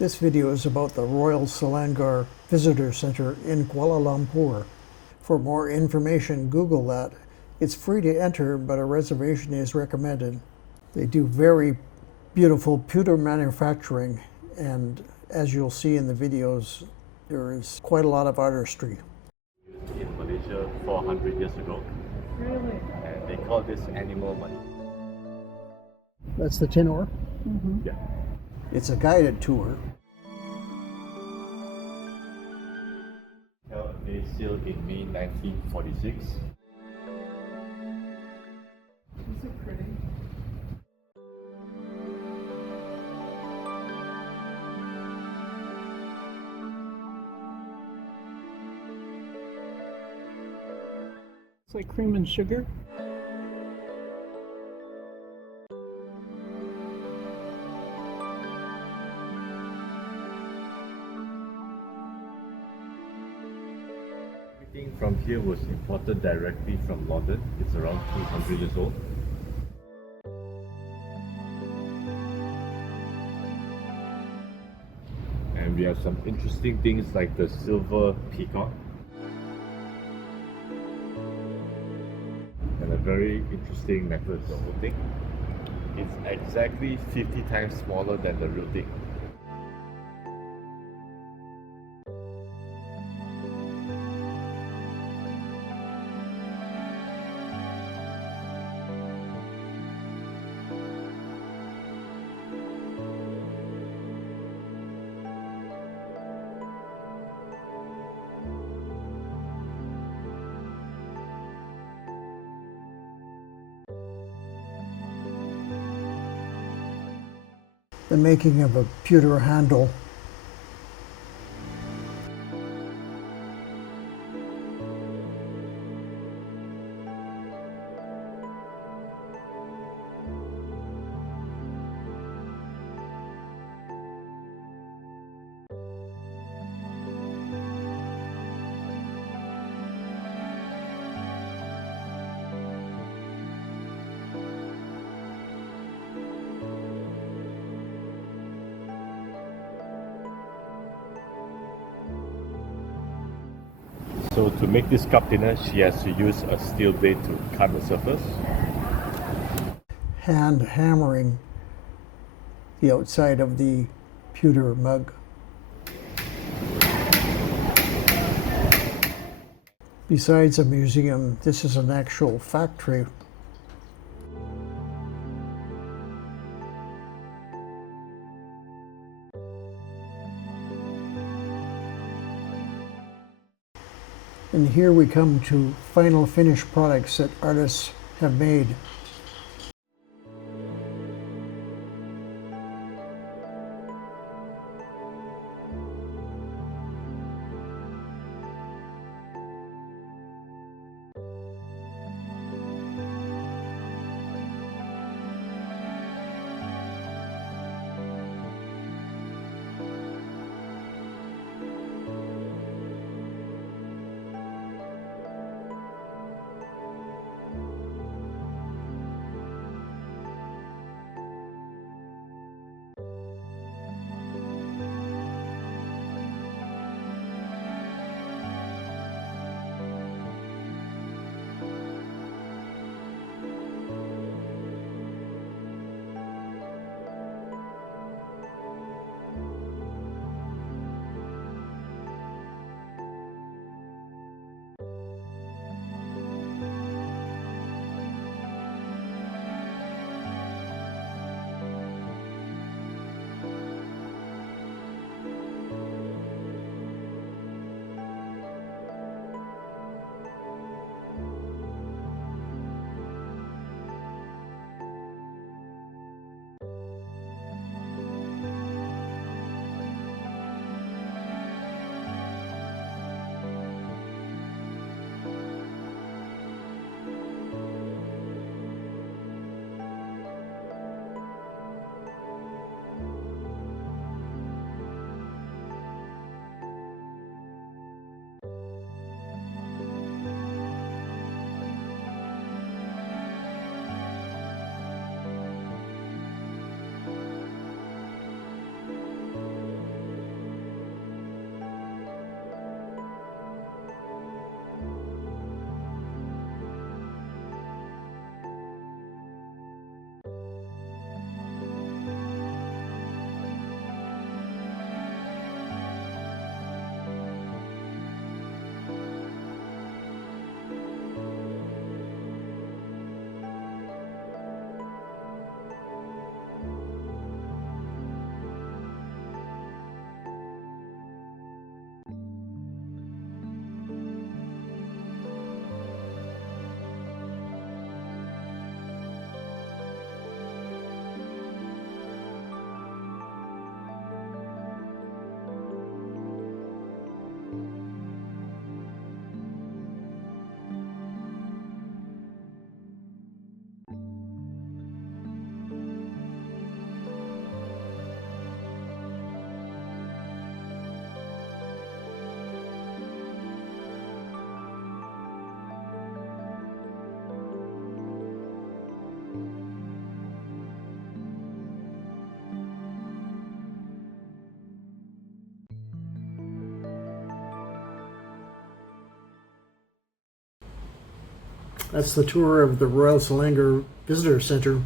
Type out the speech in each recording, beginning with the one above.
This video is about the Royal Selangor Visitor Center in Kuala Lumpur. For more information, Google that. It's free to enter, but a reservation is recommended. They do very beautiful pewter manufacturing, and as you'll see in the videos, there is quite a lot of artistry. In Malaysia 400 years ago. Really? And they call this animal money. That's the tin ore. Mm-hmm. Yeah. It's a guided tour. They sealed in May 1946. Is it pretty? It's like cream and sugar. Everything from here was imported directly from London. It's around 200 years old. And we have some interesting things like the silver peacock. And a very interesting necklace, the whole thing. It's exactly 50 times smaller than the real thing. The making of a pewter handle. So to make this cup thinner, she has to use a steel blade to cut the surface. Hand hammering the outside of the pewter mug. Besides a museum, this is an actual factory. And here we come to final finished products that artists have made. That's the tour of the Royal Selangor Visitor Center.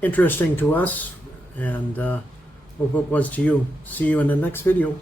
Interesting to us, and hope it was to you. See you in the next video.